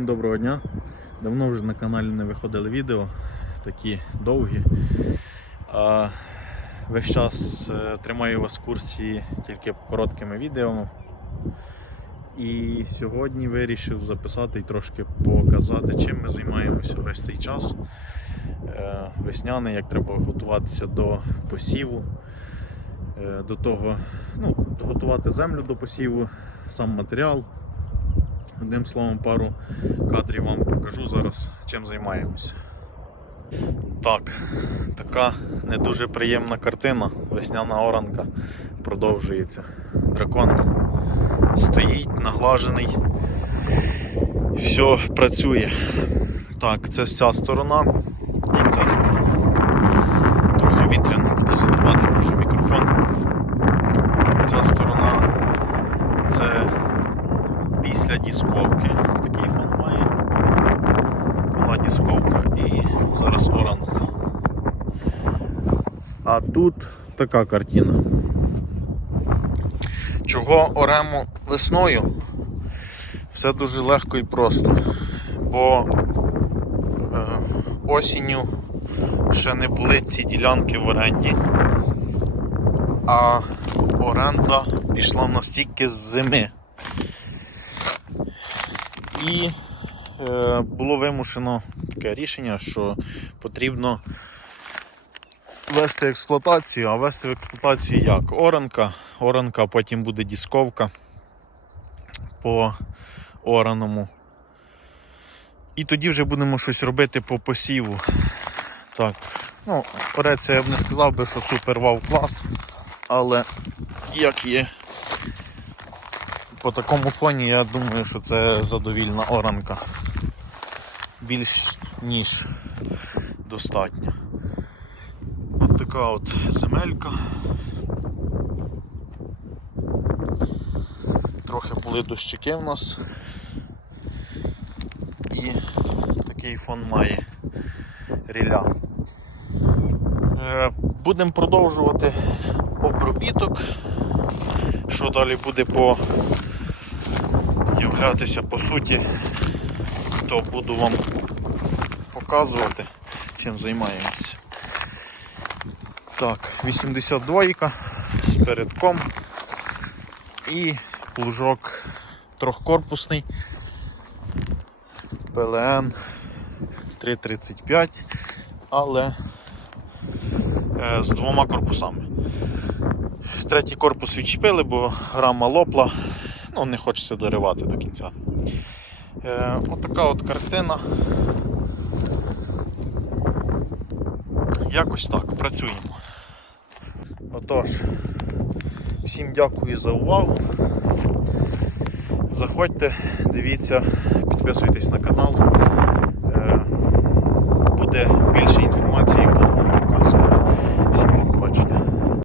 доброго дня. Давно вже на каналі не виходили відео, такі довгі. А весь час е, тримаю вас в курсі тільки короткими відео. І сьогодні вирішив записати і трошки показати, чим ми займаємося весь цей час. Е, Весняний, як треба готуватися до посіву, е, до того, ну, готувати землю до посіву, сам матеріал. Одним словом, пару кадрів вам покажу зараз, чим займаємося. Так, така не дуже приємна картина. Весняна оранка продовжується. Дракон стоїть, наглажений. Все працює. Так, це ця сторона і ця сторона. Трохи вітряно буде задавати може мікрофон. Ця сторона це після дісковки. Такий фон має. Була дісковка і зараз оранка. А тут така картина. Чого оремо весною? Все дуже легко і просто. Бо е, осінню ще не були ці ділянки в оренді. А оренда пішла настільки з зими. І е, було вимушено таке рішення, що потрібно вести експлуатацію, а вести в експлуатацію як? Оранка, оранка, потім буде дісковка по ораному. І тоді вже будемо щось робити по посіву. Так, ну, вперед я б не сказав би, що супер вау клас, але як є по такому фоні я думаю, що це задовільна оранка. Більш ніж достатньо. От така от земелька. Трохи були дощики в нас. І такий фон має ріля. Е, Будемо продовжувати обробіток. Що далі буде по являтися по суті, то буду вам показувати, чим займаємося. Так, 82 з передком. І плужок трьохкорпусний. ПЛН 335, але е, з двома корпусами. Третій корпус відчепили, бо рама лопла, ну не хочеться доривати до кінця. Е, отака от картина. Якось так, працюємо. Отож, всім дякую за увагу. Заходьте, дивіться, підписуйтесь на канал.